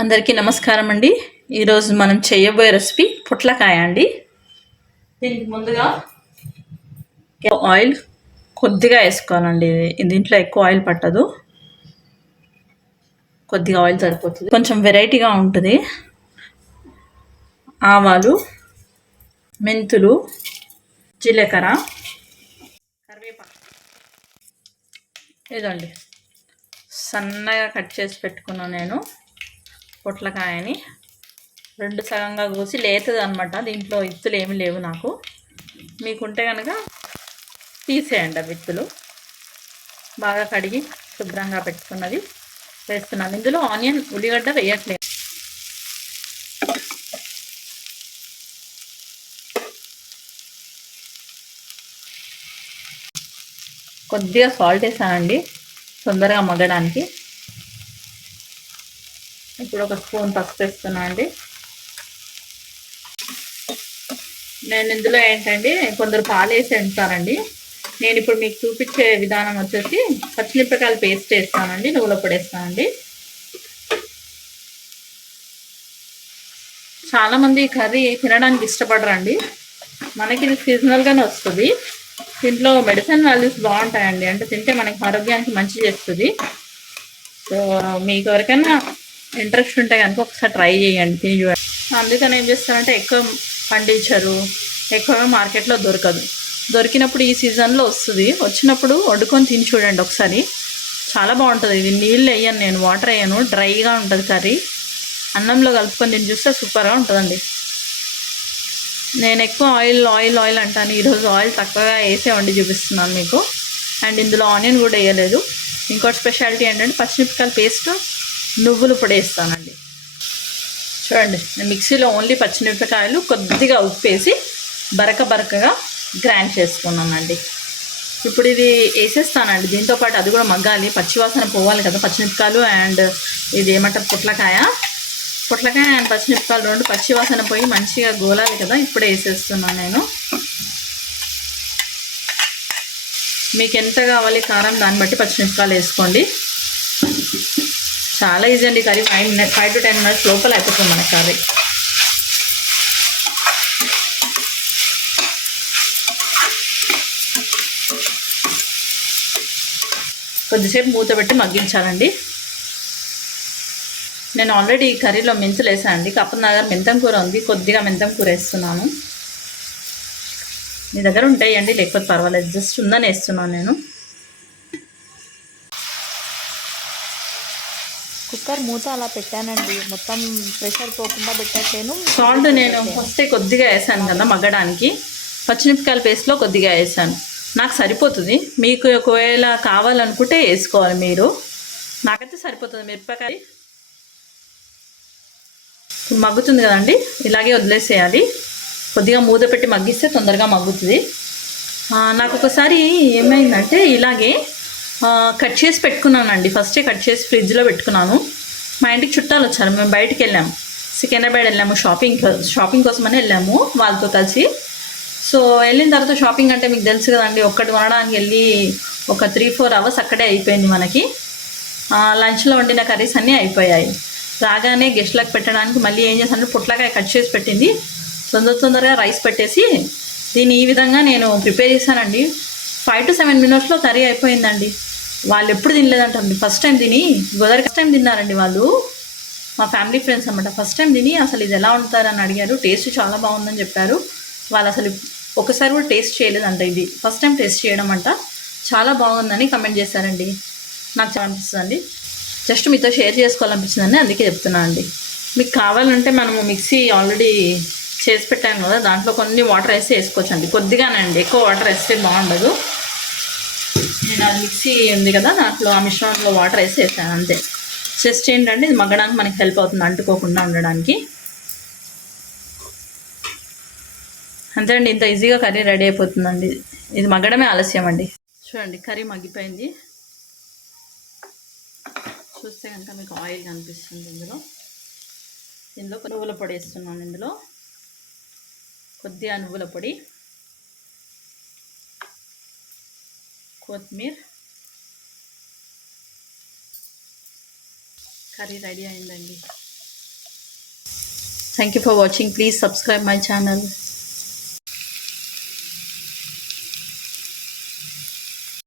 అందరికీ నమస్కారం అండి. ఈరోజు మనం చేయబోయే రెసిపీ పొట్లకాయ అండి. దీనికి ముందుగా ఆయిల్ కొద్దిగా వేసుకోవాలండి. దీంట్లో ఎక్కువ ఆయిల్ పట్టదు, కొద్దిగా ఆయిల్ సరిపోతుంది. కొంచెం వెరైటీగా ఉంటుంది. ఆవాలు, మెంతులు, జీలకర్ర, కరివేపాకు ఇదండి. సన్నగా కట్ చేసి పెట్టుకున్నాను నేను పొట్లకాయని. రెండు సగంగా కోసి లేతది అనమాట. దీంట్లో విత్తులు ఏమి లేవు నాకు. మీకుంటే కనుక తీసేయండి ఆ విత్తులు. బాగా కడిగి శుభ్రంగా పెట్టుకున్నది వేస్తున్నాను. ఇందులో ఆనియన్, ఉల్లిగడ్డ వేయట్లేదు. కొద్దిగా సాల్ట్ వేసానండి తొందరగా మగ్గడానికి. ఇప్పుడు ఒక స్పూన్ పసుపు వేస్తున్నా అండి. నేను ఇందులో ఏంటండి, కొందరు పాలు వేసి వండుతారండి. నేను ఇప్పుడు మీకు చూపించే విధానం వచ్చేసి పచ్చిమిరపకాయలు పేస్ట్ వేస్తానండి, నువ్వుల పొడి వేస్తానండి. చాలామంది కర్రీ తినడానికి ఇష్టపడరండి. మనకి ఇది సీజనల్గానే వస్తుంది. దీంట్లో మెడిసిన్ వాల్యూస్ బాగుంటాయండి. అంటే తింటే మనకి ఆరోగ్యానికి మంచి చేస్తుంది. సో మీకు ఎవరికైనా ఇంట్రెస్ట్ ఉంటే కనుక ఒకసారి ట్రై చేయండి, తిని చూడండి. అందుకని ఏం చేస్తారంటే ఎక్కువ పండించరు, ఎక్కువగా మార్కెట్లో దొరకదు. దొరికినప్పుడు ఈ సీజన్లో వస్తుంది. వచ్చినప్పుడు వండుకొని తిని చూడండి ఒకసారి. చాలా బాగుంటుంది. ఇది నీళ్ళు వేయను నేను, వాటర్ వేయను, డ్రైగా ఉంటుంది కర్రీ. అన్నంలో కలుపుకొని తిని చూస్తే సూపర్గా ఉంటుందండి. నేను ఎక్కువ ఆయిల్ అంటాను. ఈరోజు ఆయిల్ తక్కువగా వేసే వండి చూపిస్తున్నాను మీకు. అండ్ ఇందులో ఆనియన్ కూడా వేయలేదు. ఇంకోటి స్పెషాలిటీ ఏంటంటే పచ్చిమిరపకాయల పేస్ట్, నువ్వుల పొడి వేస్తానండి. చూడండి, నేను మిక్సీలో ఓన్లీ పచ్చిమిరపకాయలు, కొద్దిగా ఉప్పు వేసి బరకగా గ్రైండ్ చేసుకున్నానండి. ఇప్పుడు ఇది వేసేస్తానండి. దీంతోపాటు అది కూడా మగ్గాలి, పచ్చివాసన పోవాలి కదా. పచ్చిమిరపకాయలు అండ్ ఇది ఏమంటారు పొట్లకాయ అండ్ పచ్చిమిరపకాయలు రెండు పచ్చివాసన పోయి మంచిగా గోలాలి కదా. ఇప్పుడే వేసేస్తున్నాను నేను. మీకు ఎంత కావాలి కారం, దాన్ని బట్టి పచ్చిమిరపకాయలు వేసుకోండి. చాలా ఈజీ అండి కర్రీ. 5 to 10 minutes లోపల అయిపోతుంది మన కర్రీ. కొద్దిసేపు మూత పెట్టి మగ్గించాలండి. నేను ఆల్రెడీ ఈ కర్రీలో మెంతులు వేసాను అండి. కాకపోతే నా దగ్గర మెంతం కూర ఉంది, కొద్దిగా మెంతం కూర వేస్తున్నాను. మీ దగ్గర ఉంటాయండి, లేకపోతే పర్వాలేదు. జస్ట్ ఉందని వేస్తున్నాను నేను. కుక్కర్ మూత అలా పెట్టానండి, మొత్తం ప్రెషర్ పోకుండా పెట్టట్లేను. సాల్ట్ నేను ఫస్టే కొద్దిగా వేసాను కదా మగ్గడానికి. పచ్చిమిరపకాయల పేస్ట్లో కొద్దిగా వేసాను, నాకు సరిపోతుంది. మీకు ఒకవేళ కావాలనుకుంటే వేసుకోవాలి మీరు. నాకైతే సరిపోతుంది. మిరపకాయ మగ్గుతుంది కదండి, ఇలాగే వదిలేసేయాలి. కొద్దిగా మూత పెట్టి మగ్గిస్తే తొందరగా మగ్గుతుంది. నాకు ఒకసారి ఏమైందంటే ఇలాగే కట్ చేసి పెట్టుకున్నానండి. ఫస్టే కట్ చేసి ఫ్రిడ్జ్లో పెట్టుకున్నాను. మా ఇంటికి చుట్టాలు వచ్చారు, మేము బయటికి వెళ్ళాము, సికింద్రాబాద్ వెళ్ళాము, షాపింగ్ కోసమని వెళ్ళాము వాళ్ళతో కలిసి. సో వెళ్ళిన తర్వాత షాపింగ్ అంటే మీకు తెలుసు కదండి, ఒక్కటి కొనడానికి వెళ్ళి ఒక 3-4 hours అక్కడే అయిపోయింది మనకి. లంచ్లో వండిన కర్రీస్ అన్నీ అయిపోయాయి. రాగానే గెస్ట్లకు పెట్టడానికి మళ్ళీ ఏం చేశానంటే పొట్లకాయ కట్ చేసి పెట్టింది, తొందరగా రైస్ పెట్టేసి దీన్ని ఈ విధంగా నేను ప్రిపేర్ చేశానండి. 5 to 7 minutesలో కర్రీ అయిపోయిందండి. వాళ్ళు ఎప్పుడు తినలేదంటండి, ఫస్ట్ టైం తిన్నారండి వాళ్ళు. మా ఫ్యామిలీ ఫ్రెండ్స్ అనమాట. ఫస్ట్ టైం తిని అసలు ఇది ఎలా ఉంటారని అడిగారు. టేస్ట్ చాలా బాగుందని చెప్పారు. వాళ్ళు అసలు ఒకసారి కూడా టేస్ట్ చేయలేదంట. ఇది ఫస్ట్ టైం టేస్ట్ చేయడం అంట. చాలా బాగుందని కమెంట్ చేశారండి. నాకు చాలా అనిపిస్తుందండి, జస్ట్ మీతో షేర్ చేసుకోవాలనిపించిందండి, అందుకే చెప్తున్నాను అండి. మీకు కావాలంటే మనము మిక్సీ ఆల్రెడీ చేసి పెట్టాను కదా, దాంట్లో కొన్ని వాటర్ వేసి వేసుకోవచ్చండి. కొద్దిగానండి, ఎక్కువ వాటర్ వేస్తే బాగుండదు. నేను అది మిక్సీ ఉంది కదా, దాంట్లో ఆ మిశ్రమంలో వాటర్ వేసి వేసాను అంతే. జస్ట్ ఏంటంటే ఇది మగ్గడానికి మనకి హెల్ప్ అవుతుంది, అంటుకోకుండా ఉండడానికి. అంతే అండి, ఇంత ఈజీగా కర్రీ రెడీ అయిపోతుందండి. ఇది మగ్గడమే ఆలస్యం అండి. చూడండి, కర్రీ మగ్గిపోయింది. చూస్తే కనుక మీకు ఆయిల్ కనిపిస్తుంది. ఇందులో నువ్వుల పొడి వేస్తున్నాను. ఇందులో కొద్దిగా నువ్వుల పొడి, కొత్తిమీర. కర్రీ రెడీ అయిందండి. Thank you for watching. Please subscribe my channel.